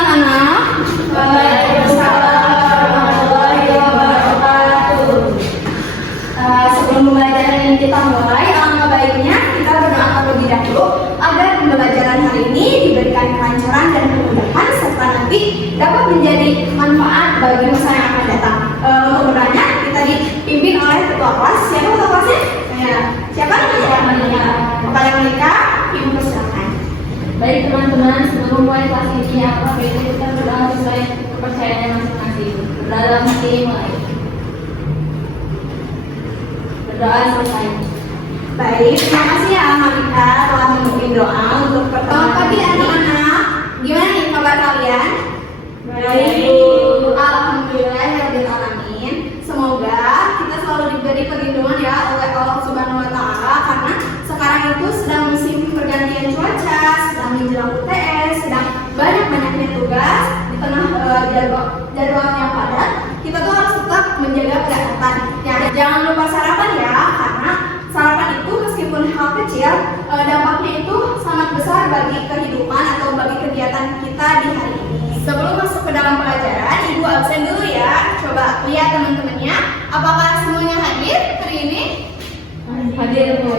anak-anak. Waalaikumsalam warahmatullahi wabarakatuh. Sebelum pembelajaran ini kita mulai, alangkah baiknya kita berdoa terlebih dahulu agar pembelajaran hari ini diberikan kelancaran dan kemudahan serta nanti dapat menjadi manfaat bagi masa yang akan datang. Untuk berdoanya kita dipimpin oleh ketua kelas. Siapa ketua kelasnya? Ya. Siapa namanya? Kepada mereka, ibu persilakan. Baik teman-teman, sebelum mulai kelas ini, apa baiknya kita berdoa sesuai kepercayaan masing-masing. Dalam hati mulai. Berdoa selesai. Baik, terima kasih ya Malika telah memimpin doa untuk pertama pagi anak-anak. Gimana nih kabar kalian? Baik. Alhamdulillahirobbilalamin. Semoga kita selalu diberi perlindungan ya oleh Allah Subhanahu Wa Taala karena sekarang itu sedang musim pergantian cuaca, sedang menjelang UTS, sedang banyak-banyaknya tugas di tengah jadwal yang padat. Kita tuh harus tetap menjaga kesehatan. Ya, jangan lupa sarapan ya, karena sarapan itu meskipun hal kecil, dampaknya itu sangat besar bagi kehidupan atau bagi kegiatan kita di hari ini. Sebelum masuk ke dalam pelajaran, ibu absen dulu ya. Coba lihat teman-temannya, apakah semuanya hadir hari ini? Hadir Bu.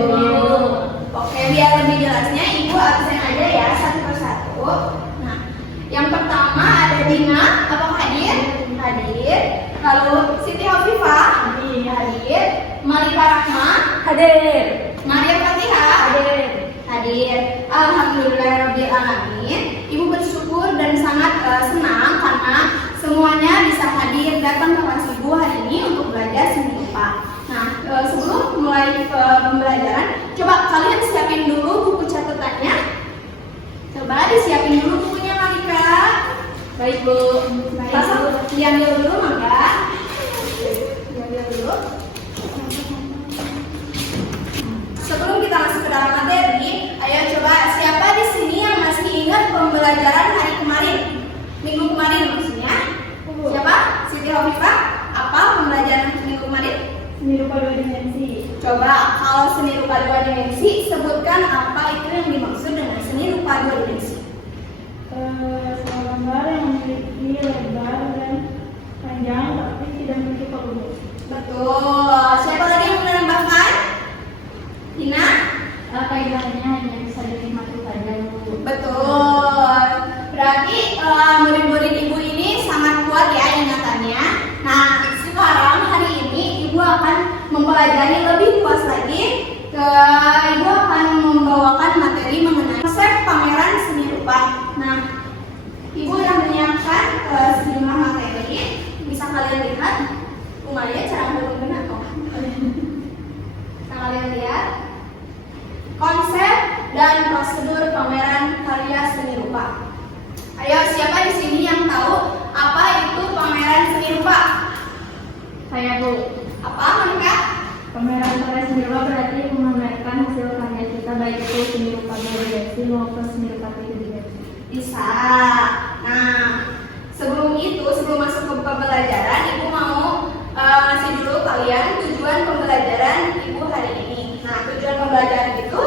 Oke, biar lebih jelasnya ibu absen aja ya satu persatu. Nah, yang pertama ada Dina, apakah hadir? Hadir. Lalu Siti Hovifah hadir. Malika Rahma Hadir. Maria Fatihah Hadir. hadir. Alhamdulillahirobbilalamin. Ibu bersyukur dan sangat senang karena semuanya bisa hadir datang ke kelas ibu hari ini untuk belajar seni rupa. Nah, sebelum mulai pembelajaran, coba kalian siapin dulu buku catatannya. Coba disiapin dulu bukunya Malika. Baik Bu. Pasang, diambil dulu mangga. Diambil dulu. Sebelum kita masuk ke dalam materi, ayo coba siapa di sini yang masih ingat pembelajaran hari kemarin? Minggu kemarin maksudnya. Siapa? Siti Hovifah. Apa pembelajaran minggu kemarin? Seni rupa dua dimensi. Coba kalau seni rupa dua dimensi, sebutkan apa itu yang dimaksud dengan seni rupa dua dimensi. Sebuah gambar yang memiliki lebar dan panjang tapi tidak memiliki volume. Betul. Siapa tadi yang menambahkan? Dina? Kaidahnya hanya bisa dinikmati saja Bu. Betul. Berarti murid-murid ibu ini sangat kuat ya ingatannya. Nah, sekarang hari ini ibu akan mempelajari lebih luas lagi. Ibu akan membawakan materi mengenai konsep pameran seni rupa. Nah, ibu sudah menyiapkan sejumlah materi. Bisa kalian lihat. Lumayan cara menggunakan kok. Bisa kalian lihat. Konsep dan prosedur pameran karya seni rupa. Ayo, siapa di sini yang tahu apa itu pameran seni rupa? Saya Bu. Apa mereka? Pameran karya seni rupa berarti memamerkan hasil karya kita baik itu seni rupa dua dimensi maupun seni rupa tiga dimensi. Bisa. Nah, sebelum masuk ke pembelajaran, ibu mau ngasih dulu kalian tujuan pembelajaran ibu hari ini. Nah, tujuan pembelajaran itu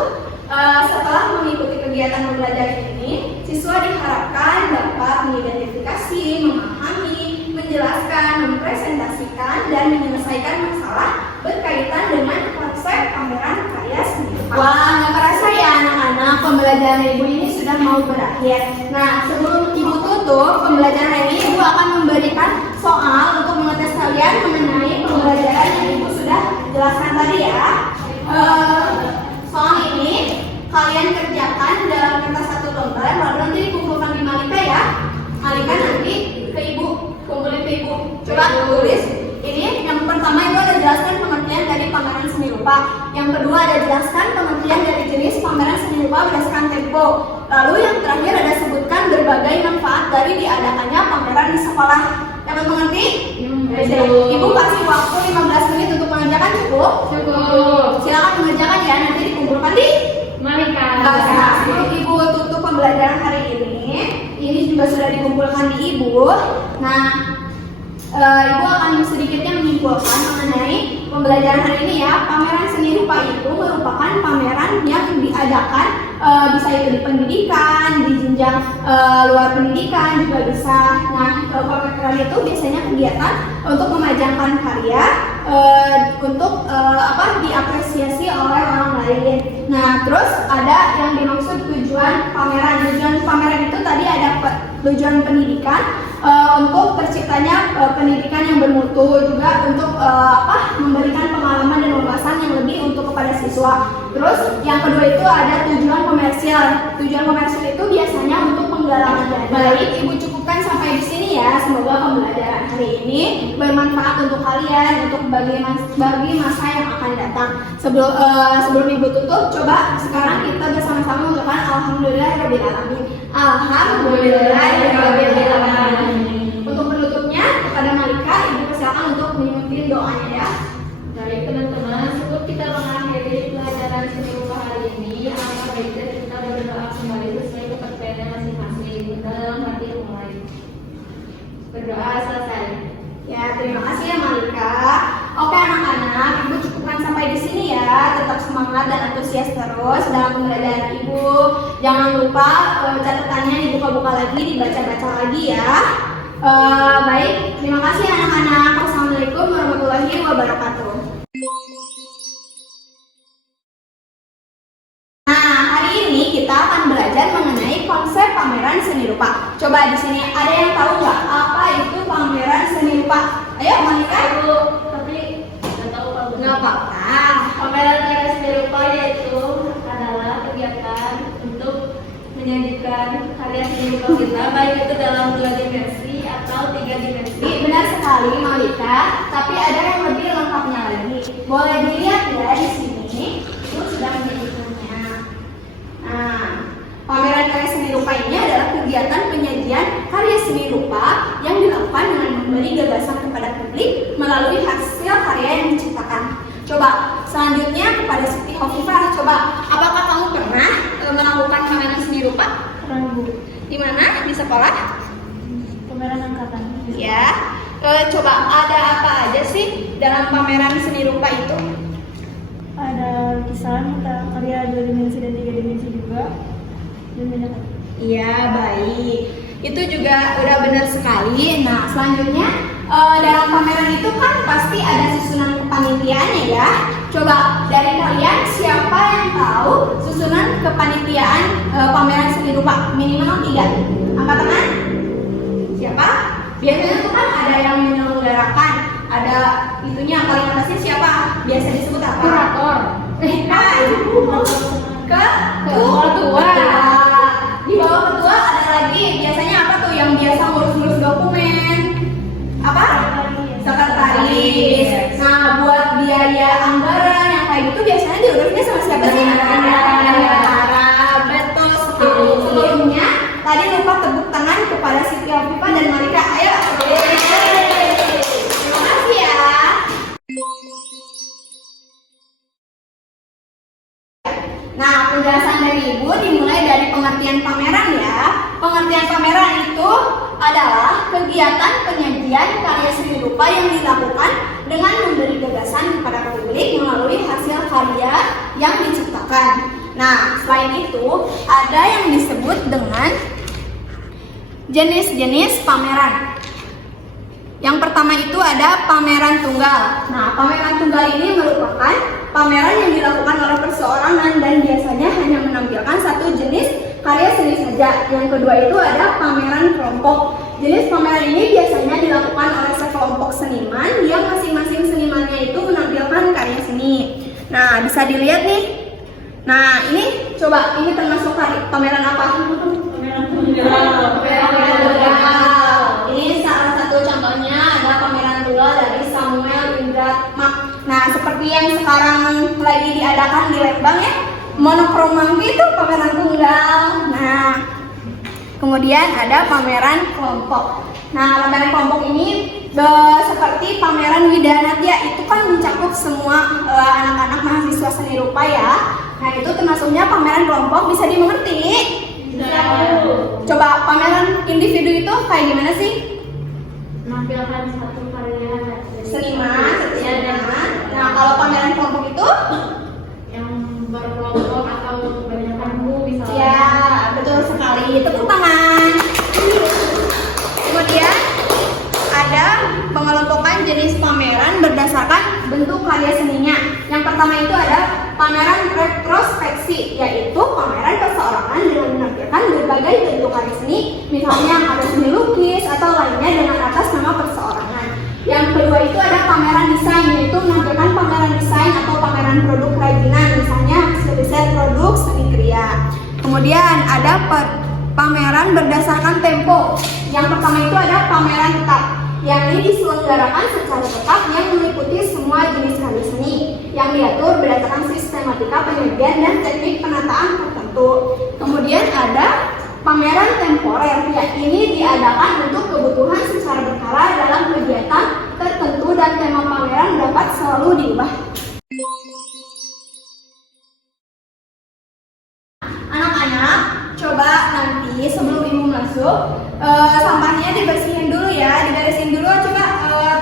setelah mengikuti kegiatan pembelajaran ini, siswa diharapkan dapat mengidentifikasi, memahami, menjelaskan, mempresentasikan, dan menyelesaikan masalah berkaitan dengan konsep pameran karya seni rupa. Wah, nggak kerasa ya anak-anak, pembelajaran ibu ini sudah mau berakhir. Nah, sebelum ibu tutup pembelajaran ini, ibu akan memberikan soal untuk mengetes kalian mengenai pembelajaran yang ibu sudah jelaskan tadi ya. Soal ini kalian kerjakan dalam kertas satu lembar, lalu nanti dikumpulkan di Malika ya. Malika nanti ke ibu, kumpulin ke ibu. Coba tulis. Ini yang pertama itu ada jelaskan pengertian dari pameran seni rupa. Yang kedua ada jelaskan pengertian dari jenis pameran seni rupa berdasarkan tempo. Lalu yang terakhir ada sebutkan berbagai manfaat dari diadakannya pameran di sekolah. Dapat mengerti? Ibu kasih waktu 15 menit untuk mengerjakan, cukup? Cukup. Silakan mengerjakan ya, nanti dikumpulkan di Malika. Sebelum ibu tutup pembelajaran hari ini juga sudah dikumpulkan di ibu. Nah, Ibu akan sedikitnya menyimpulkan mengenai pembelajaran hari ini ya. Pameran seni rupa itu merupakan pameran yang diadakan bisa itu di pendidikan, di jenjang luar pendidikan juga bisa. Nah, pameran itu biasanya kegiatan untuk memajangkan karya untuk diapresiasi oleh orang lain. Nah, terus ada yang dimaksud tujuan pameran. Tujuan pameran itu tadi ada tujuan pendidikan, untuk terciptanya pendidikan yang bermutu, juga untuk memberikan pengalaman dan wawasan yang lebih untuk kepada siswa. Terus yang kedua itu ada tujuan komersial. Tujuan komersial itu biasanya untuk penggalangan dana. Baik, Ibu cukupkan sampai di sini ya. Semoga pembelajaran hari ini bermanfaat untuk kalian, untuk bagi masa yang akan datang. Sebelum Ibu tutup, coba sekarang kita bersama-sama mengucapkan alhamdulillahirabbil alamin. Alhamdulillahirrahmanirrahim. Untuk penutupnya kepada Malika, Ibu persilakan untuk memimpin doanya ya. Baik teman-teman, sebelum kita mengakhiri pelajaran seni rupa hari ini, alangkah baiknya kita berdoa kembali sesuai kepercayaan masing-masing. Dalam hati mulai. Berdoa selesai. Ya, terima kasih ya Malika. Oke anak-anak, Ibu cukupkan sampai di sini ya. Tetap semangat dan antusias terus dalam pembelajaran Ibu. Jangan lupa catatannya dibuka-buka lagi, dibaca-baca lagi ya. Baik, terima kasih anak-anak. Wassalamualaikum warahmatullahi wabarakatuh. Nah, hari ini kita akan belajar mengenai konsep pameran seni rupa. Coba di sini ada yang tahu nggak apa itu pameran seni rupa? Ayo, Monika. Tapi nggak tahu Pak. Nggak apa-apa. Pameran karya seni rupa yaitu adalah kegiatan untuk menyajikan karya seni rupa kita, baik itu dalam 2 dimensi atau 3 dimensi. Benar sekali, Malika. Tapi ada yang lebih lengkapnya lagi. Boleh dilihat ya di sini. Itu sudah menyebutkannya. Nah, pameran karya seni rupa ini adalah kegiatan penyajian karya seni rupa yang dilakukan dengan memberi gagasan kepada publik melalui hasil karya yang diciptakan. Coba selanjutnya kepada Siti Hovifah. Coba, apakah kamu pernah melakukan pameran seni rupa? Pernah Bu. Di mana? Di sekolah? Pameran angkatan. Ya. Coba ada apa aja sih dalam pameran seni rupa itu? Ada lukisan, karya 2 dimensi dan 3 dimensi juga. Dan banyak lagi. Iya, baik. Itu juga udah benar sekali. Nah, selanjutnya dalam pameran itu kan pasti ada susunan kepanitiaannya ya. Coba dari kalian siapa yang tahu susunan kepanitiaan pameran seni rupa? Minimal 3. Angkat tangan. Siapa? Biasanya itu kan ada yang menyelenggarakan, ada itunya paling atasnya siapa? Biasa disebut apa? Kurator. Ketua. Di bawah ketua ada lagi, biasanya apa tuh yang biasa ngurus-ngurus dokumen? Apa? Sekretaris. Nah, buat biaya anggaran yang kayak gitu biasanya diurusnya sama siapa sih? Betul sekali. Sebelumnya tadi lupa tepuk tangan kepada Siti Hovifah dan Malika. Ayo. Terima kasih ya. Nah, penjelasan dari Ibu dimulai dari pengertian pameran ya. Pengertian pameran itu adalah kegiatan penyajian karya seni rupa yang dilakukan dengan memberi gagasan kepada publik melalui hasil karya yang diciptakan. Nah, selain itu ada yang disebut dengan jenis-jenis pameran. Yang pertama itu ada pameran tunggal. Nah, pameran tunggal ini merupakan pameran yang dilakukan oleh perseorangan dan biasanya hanya menampilkan satu jenis karya seni saja. Yang kedua itu ada pameran kelompok. Jenis pameran ini biasanya dilakukan oleh sekelompok seniman yang masing-masing senimannya itu menampilkan karya seni. Nah, bisa dilihat nih. Nah, ini coba, ini termasuk pameran apa? Pameran tunggal. Pameran tunggal. Ini salah satu contohnya ada pameran tunggal dari Samuel Indra. Nah, seperti yang sekarang lagi diadakan di Lembang ya, monokromo itu pameran tunggal. Nah, kemudian ada pameran kelompok. Nah, pameran kelompok ini seperti pameran Widanatya, itu kan mencakup semua anak-anak mahasiswa seni rupa ya. Nah, itu termasuknya pameran kelompok, bisa dimengerti? Bisa. Coba pameran individu itu kayak gimana sih? Nah, menampilkan satu karya dari seniman. Nah, kalau pameran kelompok itu yang berkelompok atau kebanyakan buku misalnya. ya, betul sekali. Tepuk tangan. Kemudian ada pengelompokan jenis pameran berdasarkan bentuk karya seninya. Yang pertama itu ada pameran retrospeksi, yaitu pameran perseorangan dengan menampilkan berbagai bentuk karya seni, misalnya ada seni lukis atau lainnya dengan atas nama perseorangan. Yang kedua itu ada pameran desain, yaitu menampilkan pameran desain atau pameran produk kerajinan, misalnya hasil produk seni kriya. Kemudian ada pameran berdasarkan tempo. Yang pertama itu ada pameran tetap, yang ini diselenggarakan secara tetap yang meliputi semua jenis karya seni yang diatur berdasarkan sistematika penyajian dan teknik penataan tertentu. Kemudian ada pameran temporer, ya ini diadakan untuk kebutuhan secara berkala dalam kegiatan tertentu dan tema pameran dapat selalu diubah. Anak-anak, coba nanti sebelum ibu masuk, sampahnya dibersihin dulu ya, diberesin dulu coba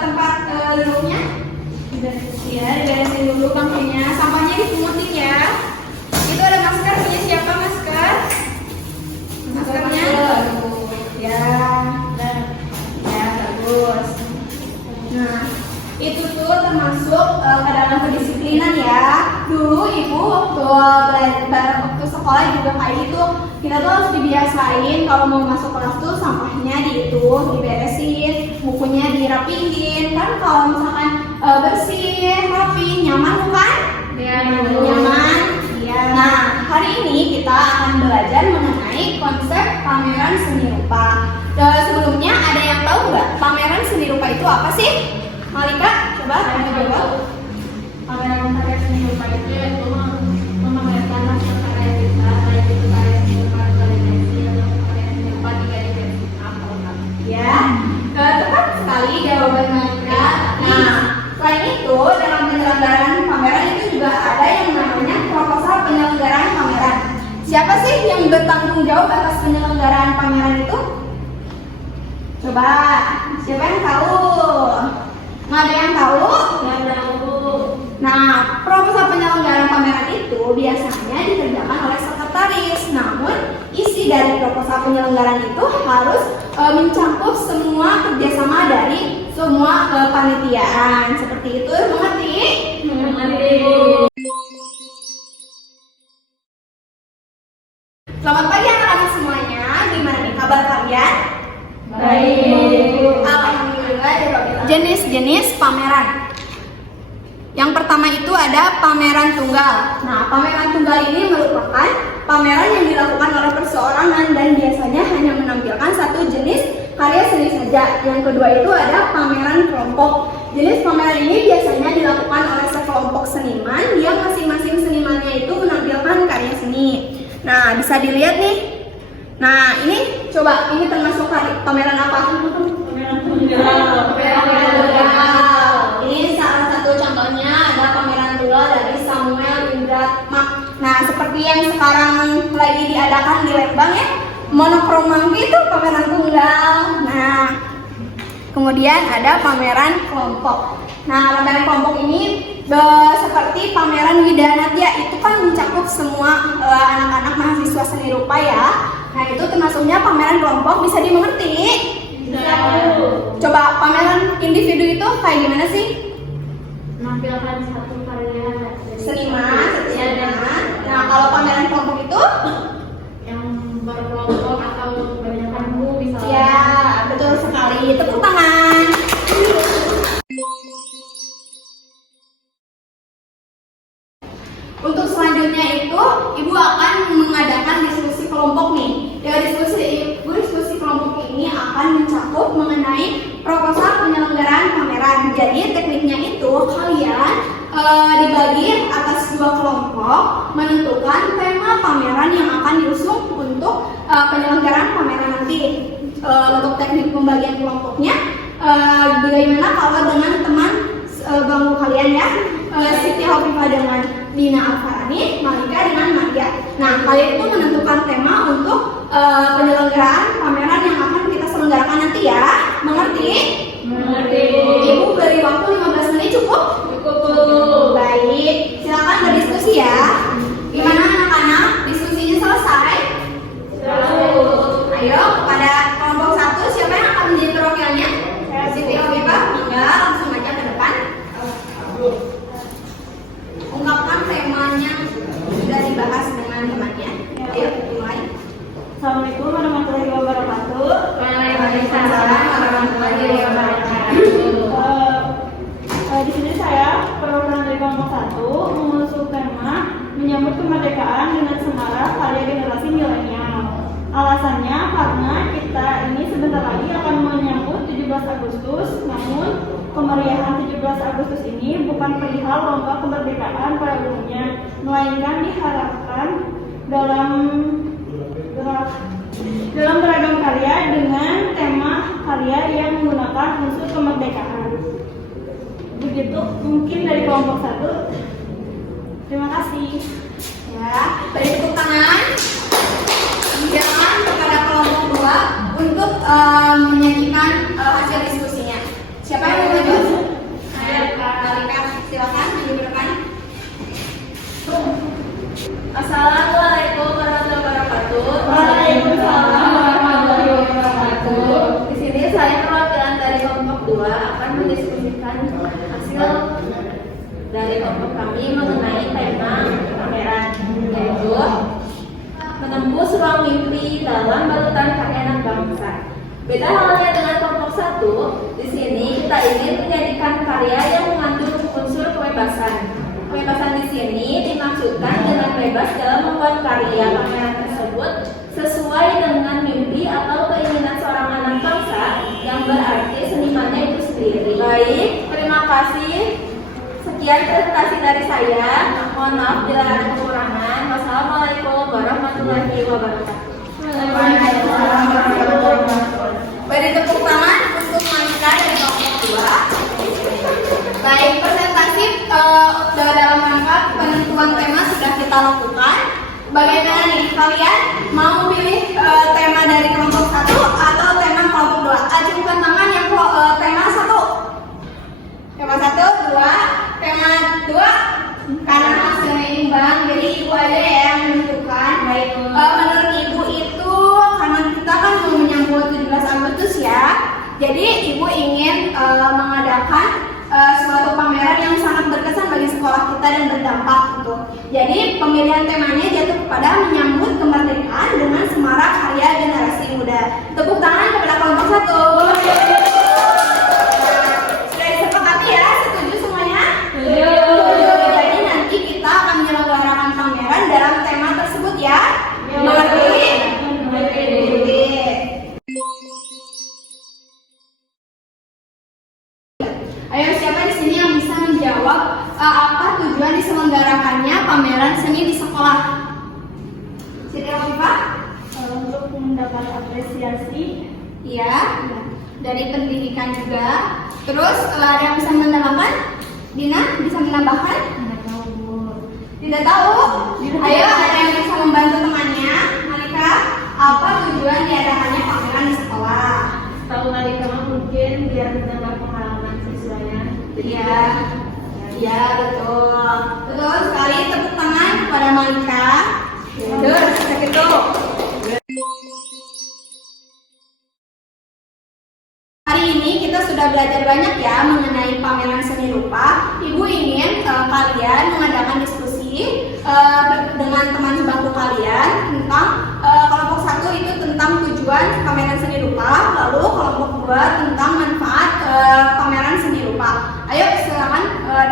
tempat duduknya, diberesin dulu bangkunya, sampahnya dipungutin ya. Itu ada masker, punya siapa masker? Maskernya? Ya, bagus. Nah, itu tuh termasuk ke dalam kedisiplinan ya. Dulu ibu waktu sekolah juga kayak gitu. Kita tuh harus dibiasain kalau mau masuk kelas tuh sampahnya diberesin, bukunya dirapihin. Kan kalau misalkan bersih, rapi, nyaman bukan? Ya, nyaman. Ya. Nah, hari ini kita akan belajar mengenai konsep pameran seni rupa. Sebelumnya ada yang tahu nggak pameran seni rupa itu apa sih? Malika, coba kamu jawab. Pameran karya seni rupa itu memamerkan hasil karya kita, baik itu karya seni rupa dari pensil atau karya seni rupa dari pensil apa? Ya, tepat sekali jawaban Malika. Nah, selain itu dalam penyelenggaraan pameran itu juga ada yang namanya proposal penyelenggaraan pameran. Siapa sih yang bertanggung jawab atas penyelenggaraan pameran itu? Coba, siapa yang tahu? Nggak ada yang tahu? Nggak tahu. Nah, proposal penyelenggaraan pameran itu biasanya dikerjakan oleh sekretaris. Namun, isi dari proposal penyelenggaraan itu harus mencakup semua kerjasama dari semua kepanitiaan. Seperti itu, mengerti? Mengerti. Selamat pagi anak-anak semuanya. Gimana nih kabar kalian? Baik. Alhamdulillah. Jenis-jenis pameran. Yang pertama itu ada pameran tunggal. Nah, pameran tunggal ini merupakan pameran yang dilakukan oleh perseorangan dan biasanya hanya menampilkan satu jenis karya seni saja. Yang kedua itu ada pameran kelompok. Jenis pameran ini biasanya dilakukan oleh sekelompok seniman yang masing-masing senimannya itu menampilkan karya seni. Nah, bisa dilihat nih. Nah, ini coba, ini termasuk pameran apa? Pameran tunggal. Pameran tunggal. Ini salah satu contohnya ada pameran tunggal dari Samuel Indra Mak. Nah, seperti yang sekarang lagi diadakan di Lembang ya, monokromo itu pameran tunggal. Nah, kemudian ada pameran kelompok. Nah, pameran kelompok ini seperti pameran Widanatya, itu kan mencakup semua anak-anak mahasiswa seni rupa ya. Nah, itu termasuknya pameran kelompok, bisa dimengerti? Bisa. Coba pameran individu itu kayak gimana sih? Menampilkan satu karya dari Seniman. Nah, kalau pameran kelompok itu? yang berkelompok atau kebanyakan buku misalnya. Ya, betul sekali. Tepuk tangan. Untuk selanjutnya itu, Ibu akan mengadakan diskusi kelompok nih. Ya, diskusi kelompok ini akan mencakup mengenai proposal penyelenggaraan pameran. Jadi tekniknya itu kalian dibagi atas dua kelompok, menentukan tema pameran yang akan diusung untuk penyelenggaraan pameran nanti. Untuk teknik pembagian kelompoknya, bagaimana kalau dengan teman bangku kalian ya, Siti Hovifah dengan Dina Alfarani, Malika dengan Maria. Nah, kalian itu menentukan tema untuk penyelenggaraan pameran yang akan kita selenggarakan nanti ya. Mengerti? waktu 15 menit cukup? Cukup. Baik, silakan berdiskusi ya. Gimana anak-anak? Diskusinya selesai? Ayo, kepada kelompok 1, siapa yang akan menjadi perwakilannya? Siti Hovifa, enggak, langsung aja ke depan. Ungkapkan tema yang sudah dibahas dengan temannya. Ayo, mulai. Assalamualaikum warahmatullahi wabarakatuh. Waalaikumsalam warahmatullahi wabarakatuh. Di sini saya perwakilan dari kelompok 1 mengusung tema menyambut kemerdekaan dengan semarak karya generasi milenial. Alasannya karena kita ini sebentar lagi akan menyambut 17 Agustus, namun kemeriahan 17 Agustus ini bukan perihal lomba kemerdekaan pada umumnya, melainkan diharapkan dalam beragam karya dengan tema karya yang menggunakan unsur kemerdekaan. Begitu mungkin dari kelompok 1. Terima kasih. Ya, beri tepuk tangan. Silakan kepada kelompok 2 untuk menyajikan hasil diskusinya. Siapa yang mau maju? Alika, silakan menunjukkan. Assalamualaikum warahmatullahi wabarakatuh. Waalaikumsalam warahmatullahi wabarakatuh. Di sini saya perwakilan dari kelompok 2 akan mendiskusikan hasil dari kelompok kami mengenai tema pameran, yaitu menembus ruang mimpi dalam balutan karya anak bangsa. Beda halnya dengan kelompok 1, di sini kita ingin menjadikan karya yang mengandung unsur kebebasan. Kebebasan di sini dimaksudkan dengan bebas dalam membuat karya pameran tersebut sesuai dengan mimpi atau keinginan seorang anak bangsa yang berarti senimannya itu sendiri. Baik, terima kasih. Sekian presentasi dari saya. Mohon maaf bila ada kekurangan. Wassalamualaikum warahmatullahi wabarakatuh. Waalaikumsalam warahmatullahi wabarakatuh. Beri tepuk tangan untuk Monica dari kelompok 2. Baik, presentasi dalam rangka penentuan tema sudah kita lakukan. Bagaimana nih, kalian mau pilih tema dari kelompok 1 atau tema kelompok 2? Acungkan tangan yang tema 1. Tema 1, 2, tema 2. Karena hasilnya imbang, jadi ibu aja ya yang menentukan. Baik, menurut ibu itu karena kita kan mau menyambut 17 Agustus ya, jadi ibu ingin mengadakan suatu pameran yang sangat berkesan bagi sekolah kita dan berdampak gitu. Jadi pemilihan temanya jatuh kepada menyambut kemerdekaan dengan semarak karya generasi muda. Tepuk tangan kepada kelompok 1. Sudah disepakati ya? Setuju semuanya? Jadi nanti kita akan menyelenggarakan pameran dalam tema tersebut ya. Mengerti? Ayo, siapa di sini yang bisa menjawab apa tujuan diselenggarakannya pameran seni di sekolah? Siti Hovifa? Untuk mendapat apresiasi. Iya. Dari pendidikan juga. Terus ada yang bisa menambahkan? Dina bisa menambahkan? Tidak tahu. Ayo, ada yang bisa membantu temannya? Malika, apa tujuan diadakannya pameran di sekolah? Tahu tadi kamu mungkin biar menambah pengalaman siswanya. Iya, iya betul. Betul sekali, tepuk tangan kepada Malika. Betul, segitu. Hari ini kita sudah belajar banyak ya mengenai pameran seni rupa. Ibu ingin kalian mengadakan diskusi dengan teman sebangku kalian tentang kelompok 1 itu tentang tujuan pameran seni rupa, lalu kelompok 2 tentang manfaat pameran seni rupa. Ayo silakan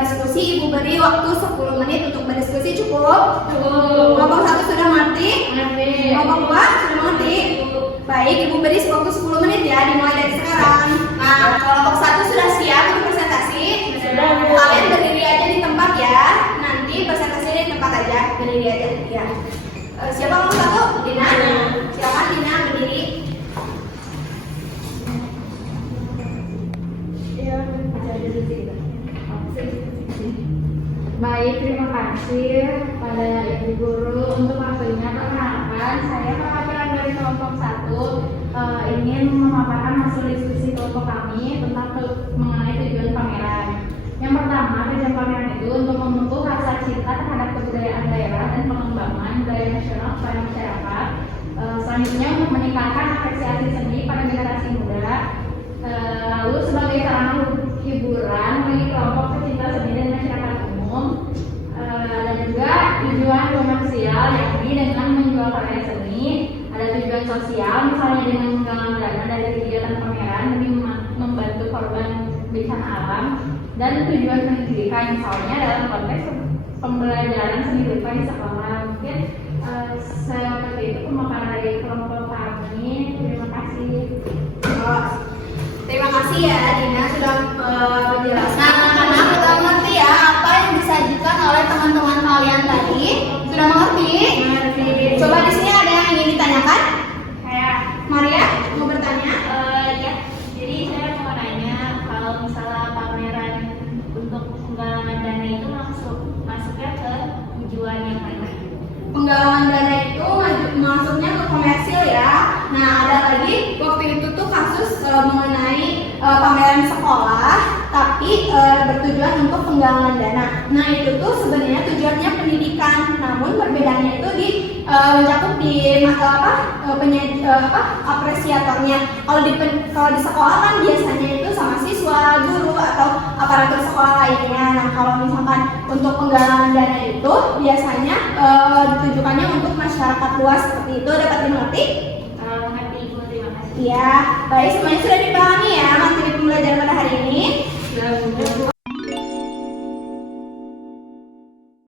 diskusi, ibu beri waktu 10 menit untuk berdiskusi. Cukup? Kelompok 1 sudah mengerti? Kelompok 2 sudah mengerti? Baik, ibu beri waktu 10 menit ya, dimulai dari sekarang. Nah, kelompok 1 sudah siap untuk presentasi? Kalian berdiri aja di tempat ya. Nanti presentasinya di tempat aja, berdiri aja ya. Siapa kelompok 1? Dina. Silakan Dina berdiri. Baik, terima kasih pada Ibu Guru untuk waktunya. Perkenalkan, saya perwakilan dari kelompok 1 ingin memaparkan hasil diskusi kelompok kami tentang mengenai tujuan pameran. itu untuk memupuk rasa cinta terhadap kebudayaan daerah dan pengembangan budaya nasional kepada masyarakat. Selanjutnya untuk meningkatkan apresiasi seni pada generasi muda. Lalu sebagai sarana hiburan bagi kelompok pecinta seni dan masyarakat umum. Dan juga tujuan komersial yakni dengan menjual karya seni. Ada tujuan sosial misalnya dengan menggalang dana dari kegiatan pameran demi membantu korban bencana alam, dan tujuan pendidikan misalnya dalam konteks pembelajaran seni rupa di sekolah. Mungkin seperti itu pemaparan dari kelompok kami. Terima kasih. Terima kasih ya Dina sudah menjelaskan, karena aku sudah mengerti ya apa yang disajikan oleh teman-teman kalian tadi. Sudah mengerti? Coba di sini ada yang ingin ditanyakan? Saya Maria mau bertanya? ya, jadi saya mau nanya kalau misalnya pameran untuk penggalangan dana itu masuknya ke tujuan yang mana? Penggalangan dana itu masuknya ke komersil ya. Nah ada lagi waktu itu tuh kasus mengenai pameran sekolah tapi bertujuan untuk penggalangan dana. Nah itu tuh sebenarnya tujuannya pendidikan, namun perbedaannya itu mencakup di apresiatornya. Kalau di sekolah kan biasanya itu sama siswa, guru atau aparatur sekolah lainnya. Nah kalau misalkan untuk penggalangan dana itu biasanya ditujukannya untuk masyarakat luas seperti itu. Dapat dimengerti? Mengerti Ibu, terima kasih. Ya, baik semuanya sudah dipahami ya materi pembelajaran pada hari ini.